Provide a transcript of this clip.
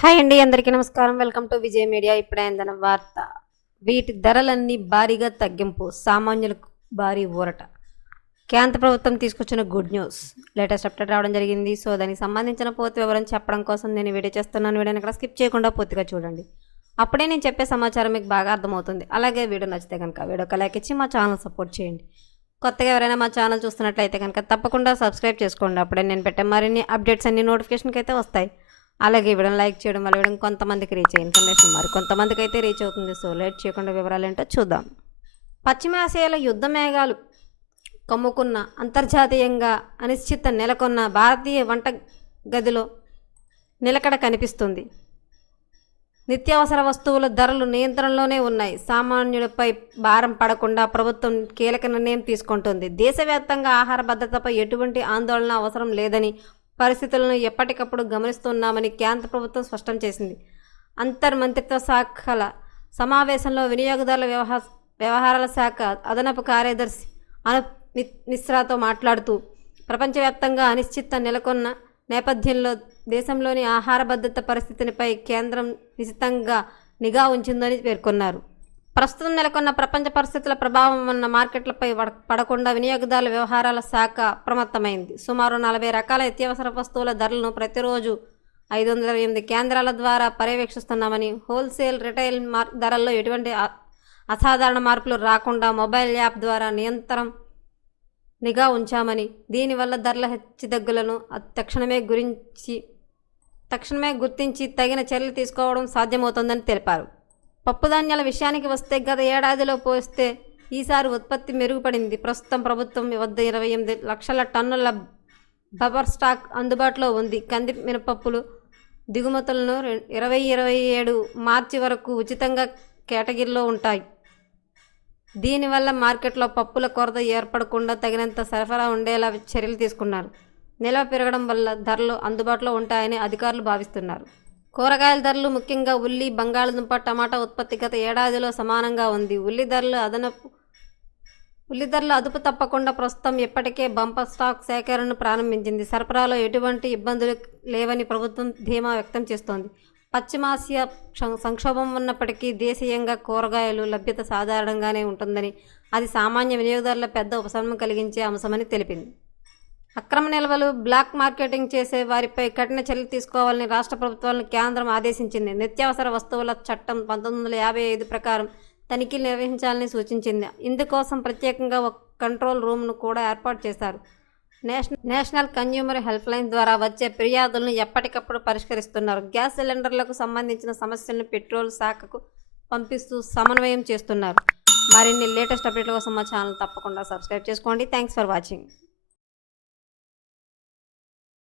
Hi అండి, అందరికీ నమస్కారం. Welcome to Vijay media. ఇప్పుడైందన వార్త. వీటి ధరలన్నీ భారీగా తగ్గింపు, సామాన్యులకు భారీ ఊరట. కేంద్ర ప్రభుత్వం తీసుకొచ్చిన గుడ్ న్యూస్, లేటెస్ట్ అప్డేట్ రావడం జరిగింది. సో దానికి సంబంధించిన పూర్తి వివరం చెప్పడం కోసం నేను వీడియో చేస్తున్నాను. వీడియోని ఇక్కడ స్కిప్ చేయకుండా పూర్తిగా చూడండి. అప్పుడే నేను చెప్పే సమాచారం మీకు బాగా అర్థమవుతుంది. అలాగే వీడియో నచ్చితే కనుక వీడియోకి లైక్ ఇచ్చి మా ఛానల్ సపోర్ట్ చేయండి. కొత్తగా ఎవరైనా మా ఛానల్ చూస్తున్నట్లయితే కనుక తప్పకుండా సబ్స్క్రైబ్ చేసుకోండి. అప్పుడే నేను పెట్టే మరిన్ని అప్డేట్స్ అన్ని నోటిఫికేషన్కి అయితే వస్తాయి. అలాగే వీడియోని లైక్ చేయడం వల్ల వీడియో కొంతమందికి రీచ్ అయ్యే ఇన్ఫర్మేషన్ మరి కొంతమందికి అయితే రీచ్ అవుతుంది. సో లేట్ చేయకుండా వివరాలు ఏంటో చూద్దాం. పశ్చిమ ఆసియాలో యుద్ధ మేఘాలు కమ్ముకున్న, అంతర్జాతీయంగా అనిశ్చిత నెలకొన్న భారతీయ వంట గదిలో నిలకడ కనిపిస్తుంది. నిత్యావసర వస్తువుల ధరలు నియంత్రణలోనే ఉన్నాయి. సామాన్యుడిపై భారం పడకుండా ప్రభుత్వం కీలక నిర్ణయం తీసుకుంటుంది. దేశవ్యాప్తంగా ఆహార భద్రతపై ఎటువంటి ఆందోళన అవసరం లేదని, పరిస్థితులను ఎప్పటికప్పుడు గమనిస్తున్నామని కేంద్ర ప్రభుత్వం స్పష్టం చేసింది. అంతర్మంత్రిత్వ శాఖల సమావేశంలో వినియోగదారుల వ్యవహారాల శాఖ అదనపు కార్యదర్శి అనుప్ మిశ్రాతో మాట్లాడుతూ, ప్రపంచవ్యాప్తంగా అనిశ్చిత నెలకొన్న నేపథ్యంలో దేశంలోని ఆహార భద్రత పరిస్థితిపై కేంద్రం నిశితంగా నిఘా ఉంచిందని పేర్కొన్నారు. ప్రస్తుతం నెలకొన్న ప్రపంచ పరిస్థితుల ప్రభావం ఉన్న మార్కెట్లపై పడకుండా వినియోగదారుల వ్యవహారాల శాఖ అప్రమత్తమైంది. సుమారు 40 రకాల నిత్యావసర వస్తువుల ధరలను ప్రతిరోజు 508 కేంద్రాల ద్వారా పర్యవేక్షిస్తున్నామని, హోల్సేల్, రిటైల్ ధరల్లో ఎటువంటి అసాధారణ మార్పులు రాకుండా మొబైల్ యాప్ ద్వారా నిఘా ఉంచామని, దీనివల్ల ధరల హెచ్చుతగ్గులను తక్షణమే గుర్తించి తగిన చర్యలు తీసుకోవడం సాధ్యమవుతోందని తెలిపారు. పప్పుధాన్యాల విషయానికి వస్తే గత ఏడాదిలో పోస్తే ఈసారి ఉత్పత్తి మెరుగుపడింది. ప్రస్తుతం ప్రభుత్వం వద్ద 28 లక్షల టన్నుల బఫర్ స్టాక్ అందుబాటులో ఉంది. కంది మినపప్పులు దిగుమతులను 2027 మార్చి వరకు ఉచితంగా కేటగిరీలో ఉంటాయి. దీనివల్ల మార్కెట్లో పప్పుల కొరత ఏర్పడకుండా తగినంత సరఫరా ఉండేలా చర్యలు తీసుకున్నారు. నిల్వ పెరగడం వల్ల ధరలు అందుబాటులో ఉంటాయని అధికారులు భావిస్తున్నారు. కూరగాయల ధరలు, ముఖ్యంగా ఉల్లి, బంగాళదుంప, టమాటా ఉత్పత్తి గత ఏడాదిలో సమానంగా ఉంది. ఉల్లి ధరలు అదుపు తప్పకుండా ప్రస్తుతం ఇప్పటికే బంపర్ స్టాక్ సేకరణను ప్రారంభించింది. సరఫరాలో ఎటువంటి ఇబ్బందులు లేవని ప్రభుత్వం ధీమా వ్యక్తం చేస్తోంది. పశ్చిమాసియా సంక్షోభం ఉన్నప్పటికీ దేశీయంగా కూరగాయలు లభ్యత సాధారణంగానే ఉంటుందని, అది సామాన్య వినియోగదారుల పెద్ద ఉపశమనం కలిగించే అంశమని తెలిపింది. అక్రమ నిల్వలు, బ్లాక్ మార్కెటింగ్ చేసే వారిపై కఠిన చర్యలు తీసుకోవాలని రాష్ట్ర ప్రభుత్వాలను కేంద్రం ఆదేశించింది. నిత్యావసర వస్తువుల చట్టం 1955 ప్రకారం తనిఖీలు నిర్వహించాలని సూచించింది. ఇందుకోసం ప్రత్యేకంగా ఒక కంట్రోల్ రూమ్ను కూడా ఏర్పాటు చేశారు. నేషనల్ కన్స్యూమర్ హెల్ప్ లైన్ ద్వారా వచ్చే ఫిర్యాదులను ఎప్పటికప్పుడు పరిష్కరిస్తున్నారు. గ్యాస్ సిలిండర్లకు సంబంధించిన సమస్యలను పెట్రోల్ శాఖకు పంపిస్తూ సమన్వయం చేస్తున్నారు. మరిన్ని లేటెస్ట్ అప్డేట్ల కోసం మా ఛానల్ తప్పకుండా సబ్స్క్రైబ్ చేసుకోండి. Thanks for watching.